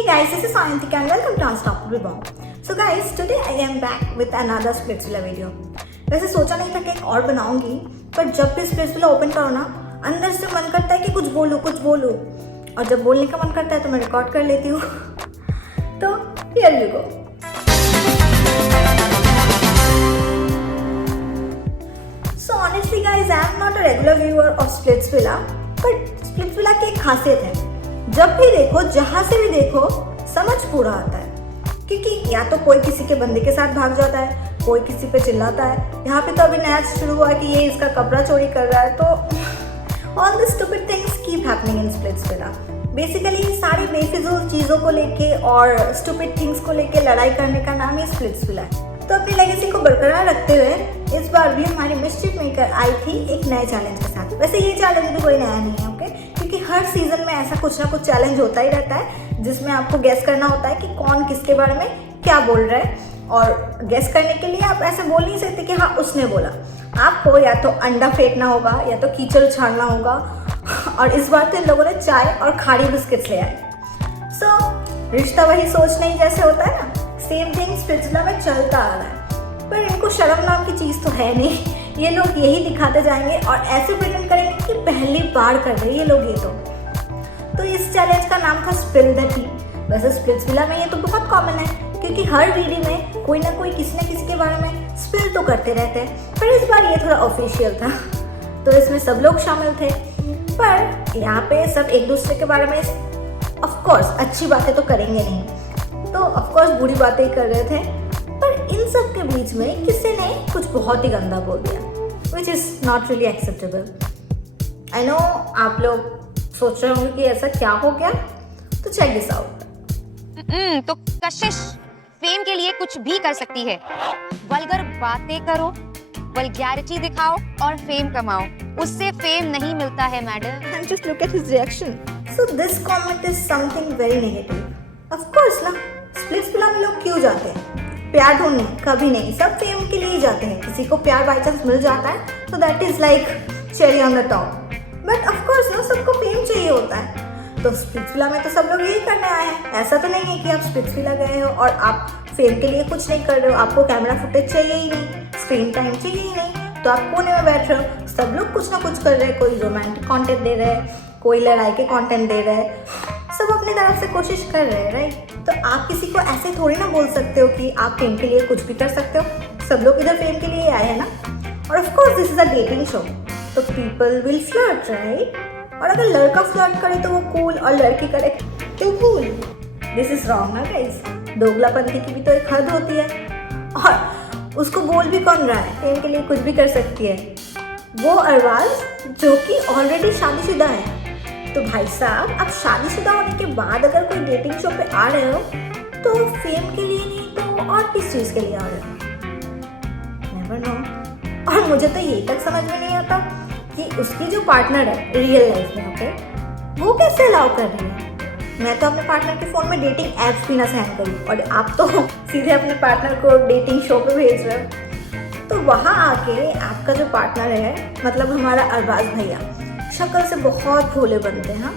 Hey guys, this is Sayantika and welcome to Unstoppable Bomb. So guys, today I am back with another Splitsvilla video. वैसे सोचा नहीं था कि एक और बनाऊंगी, पर जब भी Splitsvilla ओपन करो ना, अंदर से मन करता है कि कुछ बोलूं, और जब बोलने का मन करता है तो मैं रिकॉर्ड कर लेती हूँ. तो here you go. So honestly guys, I am not a regular viewer of Splitsvilla, but Splitsvilla की एक खासियत है. जब भी देखो, जहाँ से भी देखो, समझ पूरा आता है. क्योंकि या तो कोई किसी के बंदे के साथ भाग जाता है, कोई किसी पे चिल्लाता है. यहाँ पे तो अभी नया शुरू हुआ कि ये इसका कपड़ा चोरी कर रहा है. तो all the stupid things keep happening in Splitsvilla. Basically सारी बेफिजूल चीज़ों को लेके और स्टूपिड थिंग्स को लेके लड़ाई करने का नाम ही स्प्लिट्सविला है. तो अपनी लेगेसी को बरकरार रखते हुए इस बार भी हमारी मिस्chief मेकर आई थी एक नए चैलेंज के साथ. वैसे ये चैलेंज भी कोई नया नहीं है, ओके, क्योंकि हर सीजन में ऐसा कुछ ना कुछ चैलेंज होता ही रहता है जिसमें आपको गेस करना होता है कि कौन किसके बारे में क्या बोल रहा है. और गेस करने के लिए आप ऐसे बोल नहीं सकते कि हाँ उसने बोला. आपको या तो अंडा फेंकना होगा या तो कीचड़ उछालना होगा. और इस बार तो इन लोगों ने चाय और खाड़ी बिस्किट्स ले आए. सो रिश्ता वही सोच नहीं जैसे होता है ना, सेम थिंग स्प्लिट्सविला में चलता आ रहा है. पर इनको शर्म नाम की चीज़ तो है नहीं. ये लोग यही दिखाते जाएंगे और ऐसे प्रेजेंट करेंगे कि पहली बार कर रहे हैं ये लोग ये. तो इस चैलेंज का नाम था स्पिल द टी. वैसे स्प्लिट्सविला में ये तो बहुत कॉमन है, क्योंकि हर वीडियो में कोई ना कोई किसी न किसी के बारे में स्पिल तो करते रहते हैं. पर इस बार ये थोड़ा ऑफिशियल था, तो इसमें सब लोग शामिल थे. पर यहाँ पे सब एक दूसरे के बारे में ऑफकोर्स अच्छी बातें तो करेंगे नहीं, तो ऑफकोर्स बुरी बातें ही कर रहे थे. पर इन सब के बीच में किसी ने कुछ बहुत ही गंदा बोल दिया, which is not really acceptable. I know आप लोग सोच रहे होंगे कि ऐसा क्या हो गया, तो चेक दिस आउट. तो कशिश फेम के लिए कुछ भी कर सकती है. वल्गर बातें करो, वल्गैरिटी दिखाओ और फेम कमाओ. उससे फेम नहीं मिलता है madam. And just look at his reaction. So this comment is something very negative. Of course ना, स्प्लिट्सविला में लोग क्यों जाते हैं? प्यार ढूंढने? कभी नहीं. सब फेम के लिए ही जाते हैं. किसी को प्यार बाई चांस मिल जाता है तो that is like cherry on the top. But of course ना, सबको फेम चाहिए होता है. तो स्प्लिट्सविला में तो सब लोग यही करने आए हैं. ऐसा तो नहीं है कि आप स्प्लिट्सविला गए हो और आप फेम के लिए कुछ नहीं कर रहे हो. आपको कैमरा फुटेज चाहिए ही नहीं, स्क्रीन टाइम चाहिए ही नहीं, तो आप कोने में बैठ रहे हो. सब लोग कुछ ना कुछ कर रहे हैं. कोई रोमांटिक कंटेंट दे रहे हैं, कोई लड़ाई के कंटेंट दे रहे हैं. सब अपनी तरफ से कोशिश कर रहे हैं, राइट. तो आप किसी को ऐसे थोड़ी ना बोल सकते हो कि आप फेम के लिए कुछ भी कर सकते हो. सब लोग इधर फेम के लिए आए हैं ना. और of course this is a dating show, तो पीपल विल फ्लर्ट, राइट. और अगर लड़का फ्लर्ट करे तो वो कूल और लड़की करे तो कूल. दिस इज रॉन्ग ना गाइस. दोगलापंथी की भी तो एक हद होती है. और उसको बोल भी कौन रहा है फेम के लिए कुछ भी कर सकती है? वो अरबाज जो कि ऑलरेडी शादीशुदा है. तो भाई साहब, आप शादीशुदा होने के बाद अगर कोई डेटिंग शो पे आ रहे हो तो फेम के लिए नहीं तो और किस चीज़ के लिए आ रहे हो? Never know. और मुझे तो ये तक समझ में नहीं आता कि उसकी जो पार्टनर है रियल लाइफ में, ओके, वो कैसे अलाउ कर रही है. मैं तो अपने पार्टनर के फ़ोन में डेटिंग ऐप्स भी ना सहन करूँ, और आप तो सीधे अपने पार्टनर को डेटिंग शो पे भेज रहे हो. तो वहाँ आके आपका जो पार्टनर है, मतलब हमारा अरबाज भैया, शक्ल से बहुत भोले बनते हैं,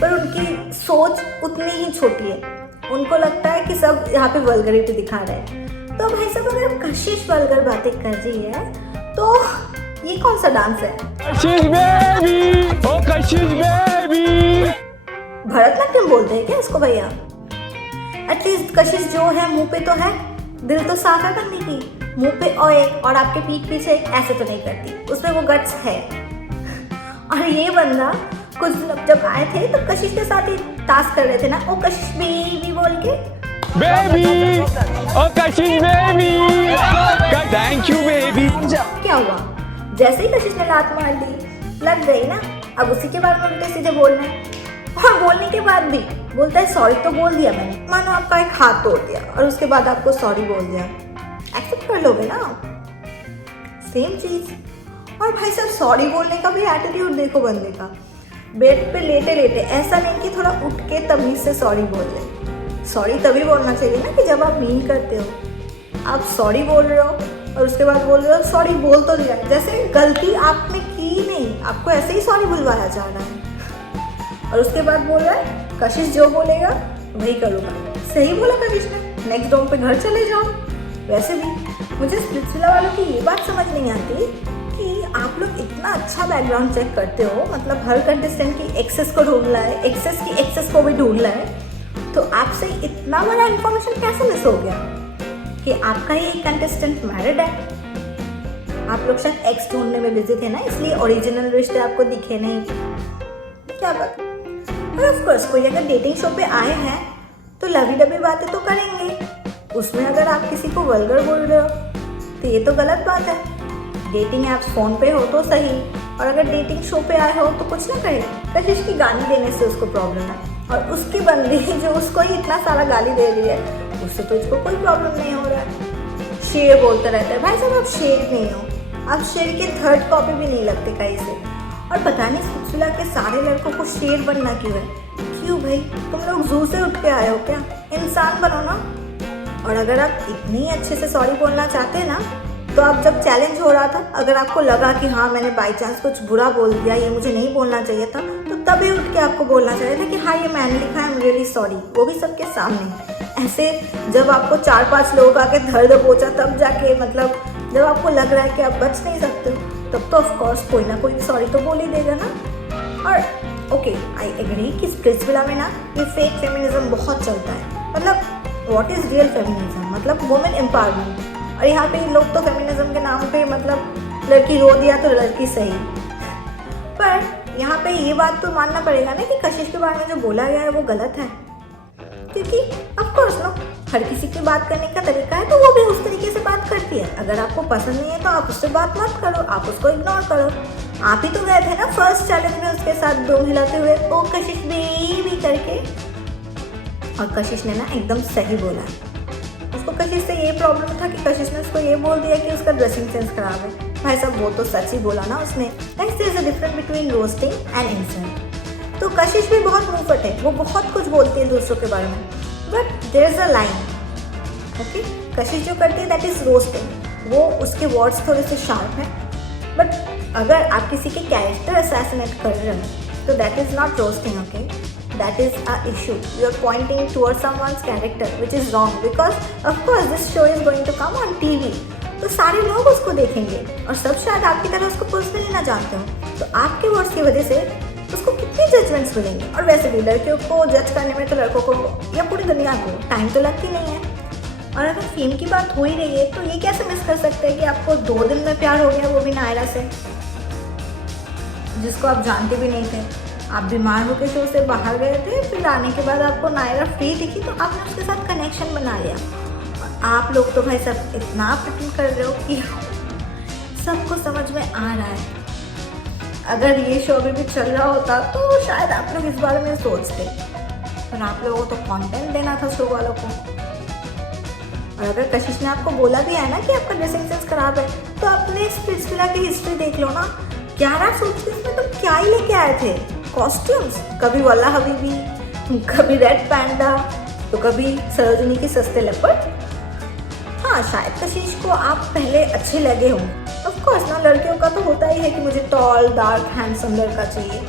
पर उनकी सोच उतनी ही छोटी है. उनको लगता है कि सब यहाँ पे वल्गरिटी दिखा रहे हैं. तो भाई साहब, अगर कशिश वल्गर बातें कर रही है तो ये कौन सा डांस है? कशिश बेबी, ओ कशिश बेबी. भरतनाट्यम बोलते हैं क्या इसको भैया? एटलीस्ट कशिश जो है मुंह पे तो है, दिल तो साफ है करने की. मुंह पे ओए और आपके पीठ पीछे ऐसे तो नहीं करती. उसमें वो गट्स है. और ये बंदा कुछ लोग जब आए थे तो कशिश के साथ ही टास्क कर रहे थे ना, ओ कशिश बेबी बोल के. Baby, O Kashish baby, thank you baby. क्या हुआ? जैसे ही कशिश ने लात मार दी, लग गई ना. अब उसी के बारे में उल्टे सीधे बोलना है. और बोलने के बाद भी बोलता है सॉरी तो बोल दिया मैंने. मानो आपका एक हाथ तोड़ दिया और उसके बाद आपको सॉरी बोल दिया, एक्सेप्ट कर लोगे ना? सेम चीज़. और भाई साहब, सॉरी बोलने का भी एटीट्यूड देखो बंदे का. बेड पे लेटे लेटे ऐसा नहीं कि थोड़ा उठ के तमीज से सॉरी बोल ले. सॉरी तभी बोलना चाहिए ना कि जब आप मीन करते हो. आप सॉरी बोल रहे हो और उसके बाद बोल रहे हो सॉरी बोल तो दिया, जैसे गलती आपने की नहीं, आपको ऐसे ही सॉरी बुलवाया जा रहा है. और उसके बाद बोल रहा है कशिश जो बोलेगा वही करूँगा। सही बोला कशिश ने, नेक्स्ट डोम पे घर चले जाओ। वैसे भी मुझे स्प्लिट्सविला वालों की ये बात समझ नहीं आती कि आप लोग इतना अच्छा बैकग्राउंड चेक करते हो, मतलब हर कंटेस्टेंट की एक्सेस को ढूंढना है, एक्सेस की एक्सेस को भी ढूंढना है, तो आपसे इतना बड़ा इन्फॉर्मेशन कैसे मिस हो गया कि आपका ही एक कंटेस्टेंट मैरिड है। आप लोग शायद एक्स ढूंढने में बिजी थे ना, इसलिए ओरिजिनल रिश्ते आपको दिखे नहीं, क्या पता। और ऑफ कोर्स कोई अगर डेटिंग शो पे आए हैं तो लवी डबी बातें तो करेंगे, उसमें अगर आप किसी को वल्गर बोल रहे हो तो ये तो गलत बात है। डेटिंग ऐप्स फ़ोन पे हो तो सही, और अगर डेटिंग शो पे आए हो तो कुछ ना कहे। कशिश की गाली देने से उसको प्रॉब्लम है, और उसकी बंदी जो उसको ही इतना सारा गाली दे रही है, उससे तो इसको कोई प्रॉब्लम नहीं हो रहा है। शेर बोलता रहता है, भाई साहब आप शेर नहीं हो, आप शेर के थर्ड कॉपी भी नहीं लगते कहीं से। और पता नहीं स्प्लिट्सविला के सारे लड़कों को शेर बनना क्यों है। क्यों भाई, तुम लोग जू से उठ के आए हो क्या? इंसान बनो ना। और अगर आप इतनी अच्छे से सॉरी बोलना चाहते हैं ना, तो आप जब चैलेंज हो रहा था, अगर आपको लगा कि हाँ मैंने बाई चांस कुछ बुरा बोल दिया, ये मुझे नहीं बोलना चाहिए था, तो तभी उठ के आपको बोलना चाहिए था कि हाँ ये मैंने लिखा है, आई एम रियली सॉरी, वो भी सबके सामने। ऐसे जब आपको 4-5 लोग आके दर्द पहुंचा, तब जाके मतलब जब आपको लग रहा है कि आप बच नहीं सकते, तब तो ऑफकोर्स कोई ना कोई सॉरी तो बोल ही देगा ना। और ओके, आई एग्री कि स्प्लिट्सविला में ना ये फेक फेमिनिज्म बहुत चलता है। मतलब व्हाट इज़ रियल फेमिनिज्म, मतलब वुमेन एम्पावरमेंट। और यहाँ पे लोग तो फेमिनिज्म के नाम पे मतलब लड़की रो दिया तो लड़की सही। पर यहाँ पे ये बात तो मानना पड़ेगा ना कि कशिश के बारे में जो बोला गया है वो गलत है, क्योंकि ऑफकोर्स नो हर किसी की बात करने का तरीका है, तो वो भी उस तरीके से बात करती है। अगर आपको पसंद नहीं है तो आप उससे बात मत करो, आप उसको इग्नोर करो। आप ही तो गए थे ना फर्स्ट चैलेंज में उसके साथ दो हिलाते हुए, ओ कशिश बेबी करके। और कशिश ने ना एकदम सही बोला। उसको कशिश से ये प्रॉब्लम था कि कशिश ने उसको ये बोल दिया कि उसका ड्रेसिंग सेंस खराब है। भाई साहब वो तो सच ही बोला ना उसने। There is a difference between roasting and insult. तो कशिश भी बहुत मुंहफट है, वो बहुत कुछ बोलती है दूसरों के बारे में, but there is a line. Okay, Kashish जो करती है दैट इज रोस्टिंग, वो उसके वर्ड्स थोड़े से शार्प हैं। बट अगर आप किसी के कैरेक्टर असैसिनेट कर रहे हो तो that is not roasting, okay, that is a issue. You are pointing towards someone's character which is wrong, because of course this show is going to come on TV, तो सारे लोग उसको देखेंगे और सब शायद आपकी तरह उसको पर्सनली ना जानते हो, तो आपके वर्ड्स की वजह से उसको कितने जजमेंट्स मिलेंगे। और वैसे भी लड़कियों को जज करने में तो लड़कों को या पूरी दुनिया को टाइम तो लगती नहीं है। और अगर फेम की बात हो ही रही है तो ये कैसे मिस कर सकते हैं कि आपको 2 दिन में प्यार हो गया, वो भी नायरा से, जिसको आप जानते भी नहीं थे। आप बीमार होकर शो से बाहर गए थे, फिर आने के बाद आपको नायरा फ्री दिखी तो आपने उसके साथ कनेक्शन बना लिया। और आप लोग तो भाई सब इतना प्रिटेंड कर रहे हो कि सबको समझ में आ रहा है। अगर ये शो अभी भी चल रहा होता तो शायद आप लोग इस बारे में सोचते, पर आप लोगों को तो कंटेंट देना था शो वालों को। और अगर कशिश ने आपको बोला भी है ना कि आपका ड्रेसिंग सेंस खराब है, तो अपने स्प्लिट्सविला की हिस्ट्री देख लो ना। 1130 में तुम क्या ही लेके आए थे? कॉस्ट्यूम्स, कभी वल्ला हबीबी, कभी रेड पैंडा, तो कभी सरोजिनी के सस्ते लेपर्ड। हाँ, शायद कशिश को आप पहले अच्छे लगे होंगे। ऑफ कोर्स ना, लड़कियों का तो होता ही है कि मुझे टॉल डार्क हैंडसम लड़का चाहिए।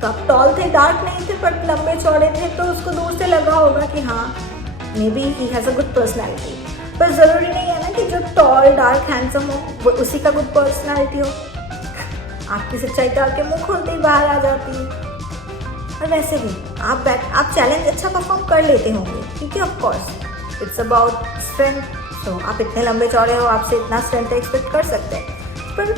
तो आप टॉल थे, डार्क नहीं थे, बट लंबे चौड़े थे, तो उसको दूर से लगा होगा कि हाँ may be he has a good personality. पर ज़रूरी नहीं है ना कि जो टॉल डार्क हैंडसम हो वो उसी का गुड पर्सनैलिटी हो। आपकी सच्चाई तो आपके मुँह खोलते ही बाहर आ जाती है। और वैसे भी आप चैलेंज अच्छा परफॉर्म कर लेते होंगे, क्योंकि of course it's about strength. तो आप इतने लंबे चौड़े हो, आपसे इतना स्ट्रेंथ एक्सपेक्ट कर सकते हैं, पर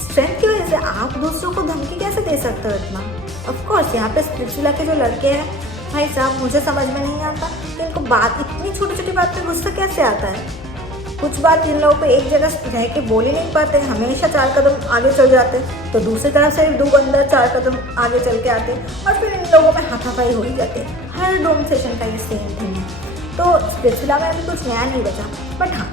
स्ट्रेंथ की वजह से आप दूसरों को धमकी कैसे दे सकते हो इतना? ऑफ कोर्स यहाँ पे स्प्लिट्सविला के जो लड़के हैं, भाई साहब मुझे समझ में नहीं आता कि इनको बात इतनी छोटी छोटी बात पे गुस्सा कैसे आता है। कुछ बात इन लोगों को एक जगह रह के बोल ही नहीं पाते, हमेशा 4 कदम आगे चल जाते, तो दूसरी तरफ से 2 बंदर 4 कदम आगे चल के आते, और फिर इन लोगों में हाथापाई हो ही जाते। हर डोम सेशन का ये सेम थिंग है। तो स्प्लिट्सविला में अभी कुछ नया नहीं बचा, बट हाँ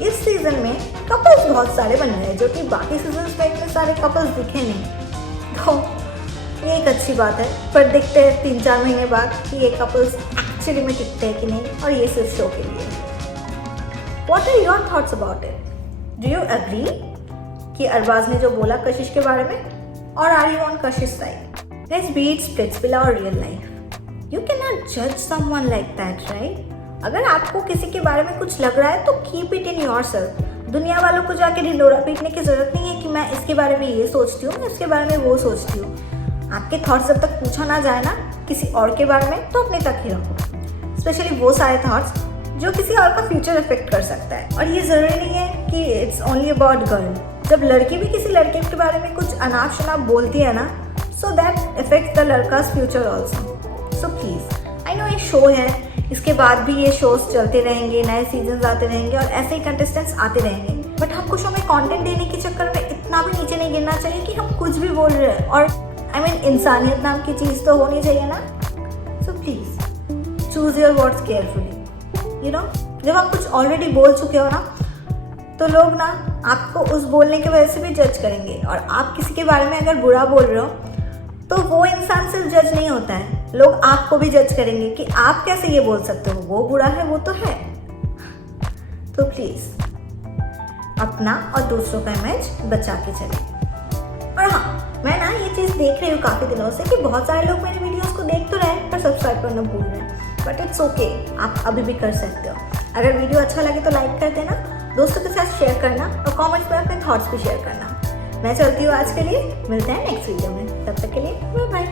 इस सीज़न में कपल्स बहुत सारे बन रहे हैं, जो कि बाकी सीजन्स में इतने सारे कपल्स दिखे नहीं। तो ये एक अच्छी बात है, पर देखते हैं 3-4 महीने बाद कि ये कपल्स एक्चुअली में टिकते हैं कि नहीं, और ये सिर्फ शो के लिए। What are your thoughts about it? Do you agree कि अरबाज ने जो बोला कशिश के बारे में, और are you on Kashish side? Let's be it Splitsvilla और real life. You can not जज समवन लाइक दैट, राइट? अगर आपको किसी के बारे में कुछ लग रहा है तो कीप इट इन योरसेल्फ। दुनिया वालों को जाके ढिंडोरा पीटने की जरूरत नहीं है कि मैं इसके बारे में ये सोचती हूँ, मैं इसके बारे में वो सोचती हूँ। आपके थॉट्स जब तक पूछा ना जाए ना किसी और के बारे में तो अपने तक ही रखो, स्पेशली वो सारे थॉट्स जो किसी और का फ्यूचर इफेक्ट कर सकता है। और ये ज़रूरी नहीं है कि इट्स ओनली अबाउट गर्ल। जब लड़की भी किसी लड़के के बारे में कुछ अनाप शनाप बोलती है ना, सो दैट इफेक्ट्स द लड़कास future also. So please, I know ये शो है, इसके बाद भी ये शोज चलते रहेंगे, नए सीजन्स आते रहेंगे और ऐसे ही कंटेस्टेंट्स आते रहेंगे, बट हमको शो में कंटेंट देने के चक्कर में इतना भी नीचे नहीं गिरना चाहिए कि हम कुछ भी बोल रहे हैं। और आई मीन इंसानियत नाम की चीज़ तो होनी चाहिए ना। So please choose your words carefully. You know, जब आप कुछ ऑलरेडी बोल चुके हो ना तो लोग ना आपको उस बोलने की वजह से भी जज करेंगे। और आप किसी के बारे में अगर बुरा बोल रहे हो तो वो इंसान सिर्फ जज नहीं होता है, लोग आपको भी जज करेंगे कि आप कैसे ये बोल सकते हो, वो बुरा है, वो तो है। तो प्लीज़ अपना और दूसरों का इमेज बचा के चले। और हाँ, मैं ना ये चीज़ देख रही हूँ काफ़ी दिनों से कि बहुत सारे लोग मेरी वीडियोस को देख तो रहे हैं पर सब्सक्राइब करना भूल रहे हैं, बट इट्स ओके, आप अभी भी कर सकते हो। अगर वीडियो अच्छा लगे तो लाइक कर देना, दोस्तों के साथ शेयर करना और कमेंट्स में अपने थॉट्स भी शेयर करना। मैं चलती हूँ आज के लिए, मिलते हैं नेक्स्ट वीडियो में, तब तक के लिए बाय बाय।